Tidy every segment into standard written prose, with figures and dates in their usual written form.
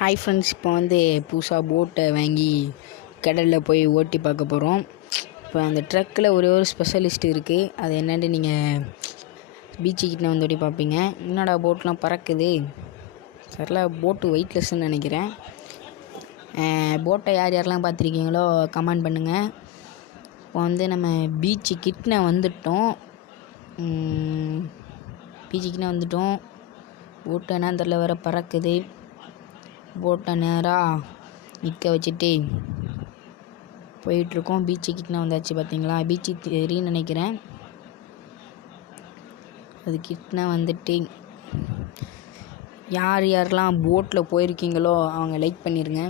Hi friends, இப்போ புதுசாக போட்டை வாங்கி கடலில் போய் ஓட்டி பார்க்க போகிறோம். இப்போ அந்த ட்ரக்கில் ஒரே ஒரு ஸ்பெஷலிஸ்ட் இருக்குது. அது என்னென்னு நீங்கள் பீச்சுக்கிட்ட ஓட்டி பார்ப்பீங்க. என்னடா போட்லாம் பறக்குது, சரில போட்டு வெயிட்லெஸ்ன்னு நினைக்கிறேன். போட்டை யார் யாரெல்லாம் பார்த்துருக்கீங்களோ கமெண்ட் பண்ணுங்கள். இப்போ நம்ம பீச்சுக்கிட்ட வந்துட்டோம். போட்டு என்னன்னு தெரில, வேறு பறக்குது. போட்டை நேராக நிற்க வச்சுட்டு போயிட்டுருக்கோம். பீச்சுக்கிட்ட வந்தாச்சு. பார்த்தீங்களா, பீச்சு தெரியுன்னு நினைக்கிறேன். அதுக்கிட்ட வந்துட்டு யார் யாரெல்லாம் போட்டில் போயிருக்கீங்களோ அவங்க லைக் பண்ணிடுங்க.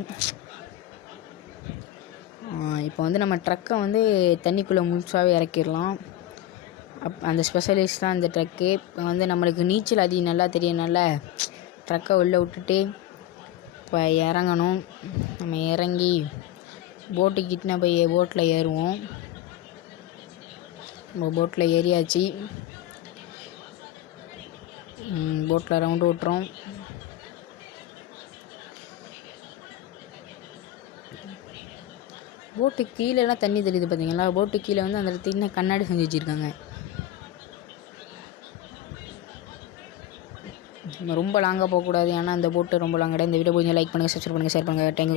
இப்போ நம்ம ட்ரக்கை தண்ணிக்குள்ளே முழுசாகவே இறக்கிடலாம். அந்த ஸ்பெஷலிஸ்ட் தான் அந்த ட்ரக்கு. இப்போ நம்மளுக்கு நீச்சல் அதிகம் நல்லா தெரியனால ட்ரக்கை உள்ளே விட்டுட்டு இப்போ இறங்கணும். நம்ம இறங்கி போட்டுக்கிட்ட போய் போட்டில் ஏறுவோம். நம்ம போட்டில் ஏறியாச்சு. போட்டில் ரவுண்டு ஓட்டுறோம். போட்டு கீழேலாம் தண்ணி தெரியுது பார்த்தீங்களா. போட்டு கீழே அந்த இடத்துல கண்ணாடி செஞ்சு வச்சுருக்காங்க. ரொம்ப லாங்காக போகக்கூடாது, ஏன்னா அந்த போட்டு ரொம்ப லாங் கிடையாது. இந்த வீடியோ கொஞ்சம் லைக் பண்ணுங்கள், சப்ஸ்கிரைப் பண்ணுங்கள், ஷேர் பண்ணுங்கள். தேங்க்யூ.